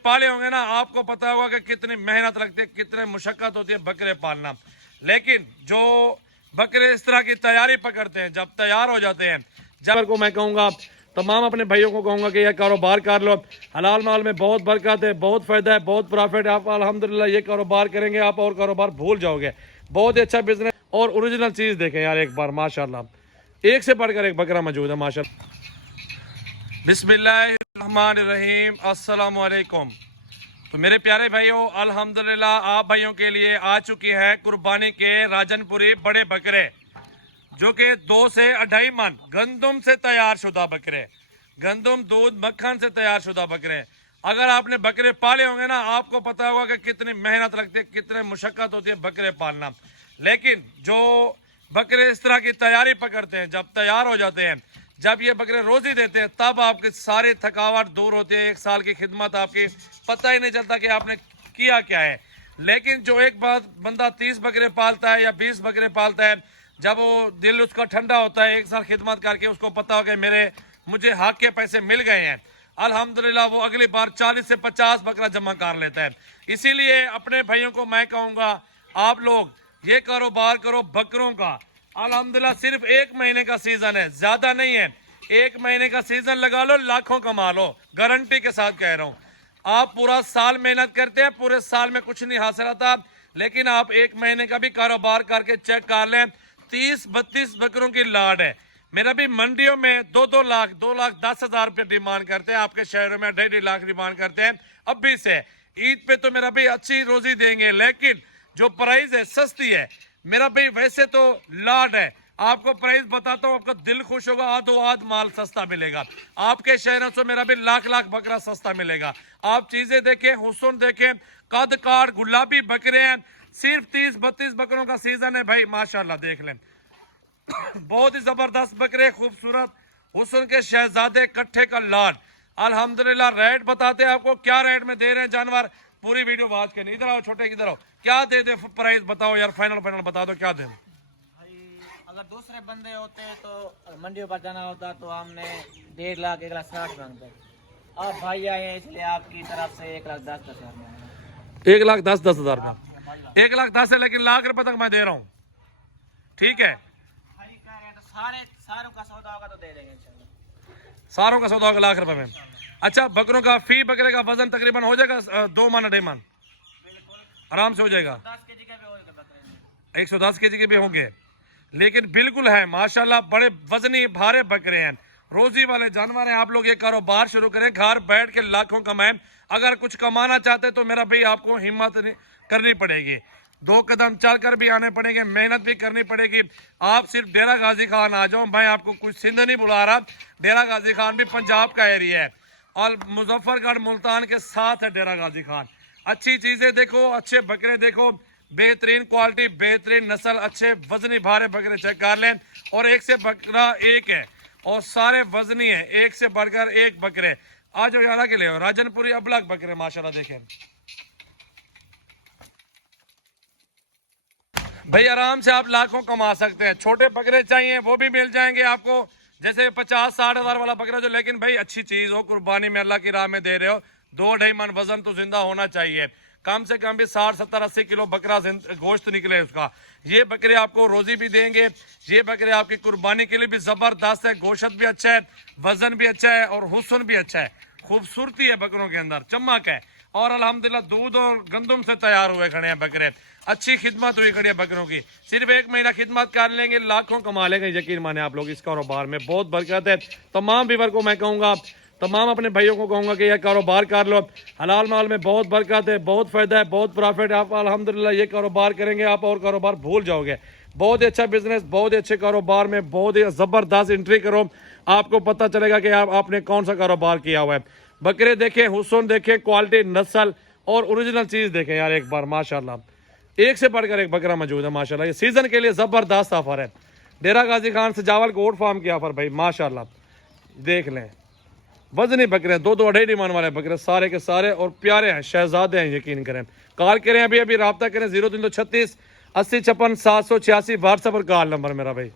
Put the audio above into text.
पाले होंगे ना, आपको पता होगा कि कितनी मेहनत लगती है, कितनी मुशक्कत होती है बकरे पालना। लेकिन जो बकरे इस तरह की तैयारी पकड़ते हैं, जब तैयार हो जाते हैं, जब को मैं कहूँगा तमाम अपने भाइयों को कहूँगा कि यह कारोबार कर लो। हलाल माल में बहुत बरकत है, बहुत फायदा है, बहुत प्रॉफिट है। आप अल्हम्दुलिल्लाह ये कारोबार करेंगे, आप और कारोबार भूल जाओगे। बहुत ही अच्छा बिजनेस और ओरिजिनल चीज़ देखें यार एक बार, माशाल्लाह एक से बढ़कर एक बकरा मौजूद है माशाल्लाह। बिस्मिल्लाहिर्रहमानिर्रहीम, अस्सलाम वालेकुम। तो मेरे प्यारे भाइयों, अल्हम्दुलिल्लाह आप भाइयों के लिए आ चुकी है कुर्बानी के राजनपुरी बड़े बकरे, जो कि 2 से 2.5 मन गंदम से तैयार शुदा बकरे, गंदम दूध मक्खन से तैयार शुदा बकरे। अगर आपने बकरे पाले होंगे ना, आपको पता होगा कि कितनी मेहनत लगती है, कितनी मुशक्कत होती है बकरे पालना। लेकिन जो बकरे इस तरह की तैयारी पकड़ते हैं, जब तैयार हो जाते हैं, जब ये बकरे रोजी देते हैं, तब आपकी सारी थकावट दूर होती है। 1 साल की खिदमत आपकी पता ही नहीं चलता कि आपने किया क्या है। लेकिन जो एक बात बंदा 30 बकरे पालता है या 20 बकरे पालता है, जब वो दिल उसका ठंडा होता है 1 साल खिदमत करके, उसको पता हो कि मुझे हक के पैसे मिल गए हैं, अल्हम्दुलिल्लाह वो अगली बार 40 से 50 बकरा जमा कर लेता है। इसीलिए अपने भाइयों को मैं कहूँगा, आप लोग ये कारोबार करो बकरों का। अल्हम्दुलिल्लाह सिर्फ 1 महीने का सीजन है, ज्यादा नहीं है। 1 महीने का सीजन लगा लो, लाखों कमा लो, गारंटी के साथ कह रहा हूँ। आप पूरा साल मेहनत करते हैं, पूरे साल में कुछ नहीं हासिल होता, लेकिन आप 1 महीने का भी कारोबार करके चेक कर लें, 30-32 बकरों की लाड है। मेरा भी मंडियों में 2-2 लाख 2,10,000 रुपये डिमांड करते हैं, आपके शहरों में 2.5 लाख डिमांड करते हैं। अब भी से ईद पे तो मेरा भी अच्छी रोजी देंगे, लेकिन जो प्राइस है सस्ती है मेरा भाई। वैसे तो लाड है, आपको प्राइस बताता हूँ, आपका दिल खुश होगा। आधो आध माल सस्ता मिलेगा आपके शहरों से, मेरा भी लाख लाख बकरा सस्ता मिलेगा। आप चीजें देखें, हुस्न देखें, कद काट गुलाबी बकरे हैं। सिर्फ 30-32 बकरों का सीजन है भाई, माशाल्लाह देख लें। बहुत ही जबरदस्त बकरे, खूबसूरत हुस्न के शहजादे, कट्ठे का लाड। अल्हम्दुलिल्लाह रेट बताते हैं आपको, क्या रेट में दे रहे हैं जानवर। पूरी वीडियो वाच करनी। इधर आओ छोटे, इधर आओ, क्या दे दे प्राइस बताओ यार, फाइनल बता दो क्या दे। अगर दूसरे बंदे होते तो मंडियों पर जाना होता तो हमने 1.5 लाख 1,60,000 मांगते। आप भाई आए हैं इसलिए आपकी तरफ से 1,10,000। 1,10,10,000 का 1,10,000 है, लेकिन लाख रुपए तक मैं दे रहा हूँ, ठीक है। सारों का सौदा होगा तो दे देंगे इंशाल्लाह। सारों का सौदा होगा लाख रुपए में। अच्छा, बकरों का फी बकरे का वजन तकरीबन हो जाएगा 2 मन 2.5 मन आराम से हो जाएगा। 110 kg के भी होंगे, लेकिन बिल्कुल है माशाल्लाह, बड़े वजनी भारे बकरे हैं, रोजी वाले जानवर हैं। आप लोग ये कारोबार शुरू करें, घर बैठ के लाखों कमाएं। अगर कुछ कमाना चाहते तो मेरा भाई आपको हिम्मत करनी पड़ेगी, 2 कदम चल कर भी आने पड़ेंगे, मेहनत भी करनी पड़ेगी। आप सिर्फ डेरा गाजी खान आ जाओ, मैं आपको कुछ सिंध नहीं बुला रहा, डेरा गाजी खान भी पंजाब का एरिया है और मुजफ्फरगढ़ मुल्तान के साथ है डेरा गाजी खान। अच्छी चीजें देखो, अच्छे बकरे देखो, बेहतरीन क्वालिटी, बेहतरीन नस्ल, अच्छे वजनी भारे बकरे चेक कर लें। और एक से बकरा एक है और सारे वजनी है, एक से बढ़कर एक बकरे। आज हरियाणा के लिए राजनपुरी अबलग बकरे माशाल्लाह देखें भाई, आराम से आप लाखों कमा सकते हैं। छोटे बकरे चाहिए वो भी मिल जाएंगे आपको, जैसे 50-60 हज़ार वाला बकरा जो, लेकिन भाई अच्छी चीज हो, कुर्बानी में अल्लाह की राह में दे रहे हो, 2-2.5 मन वजन तो जिंदा होना चाहिए, कम से कम भी 60-70-80 किलो बकरा गोश्त निकले उसका। ये बकरे आपको रोजी भी देंगे, ये बकरे आपकी कुर्बानी के लिए भी जबरदस्त है। गोश्त भी अच्छा है, वजन भी अच्छा है और हुस्न भी अच्छा है, खूबसूरती है बकरों के अंदर, चमक है। और अल्हम्दुलिल्लाह दूध और गंदम से तैयार हुए खड़े हैं बकरे, अच्छी खिदमत हुई खड़ी है बकरों की। सिर्फ 1 महीना खिदमत कर लेंगे, लाखों कमा लेंगे, यकीन माने आप लोग। इस कारोबार में बहुत बरकत है। तमाम व्यूअर को मैं कहूँगा, तमाम अपने भाइयों को कहूँगा कि यह कारोबार कर लो। हलाल माल में बहुत बरकत है, बहुत फायदा है, बहुत प्रॉफिट है। आप अल्हम्दुलिल्लाह ये कारोबार करेंगे, आप और कारोबार भूल जाओगे। बहुत ही अच्छा बिजनेस, बहुत ही अच्छे कारोबार में बहुत ही जबरदस्त एंट्री करो, आपको पता चलेगा कि आपने कौन सा कारोबार किया हुआ है। बकरे देखें, हुस्न देखें, क्वालिटी, नस्ल और ओरिजिनल चीज देखें यार एक बार, माशाल्लाह एक से बढ़कर एक बकरा मौजूद है माशाल्लाह। ये सीजन के लिए जबरदस्त ऑफर है, डेरा गाजी खान से जावल गोट फार्म की ऑफर भाई, माशाल्लाह देख लें। वजनी बकरे, 2-2 2.5 मन वाले बकरे सारे के सारे और प्यारे हैं, शहजादे हैं, यकीन करें। कॉल करें, अभी रब्ता करें 0336 80 56 786, व्हाट्सएप पर कॉल नंबर मेरा भाई।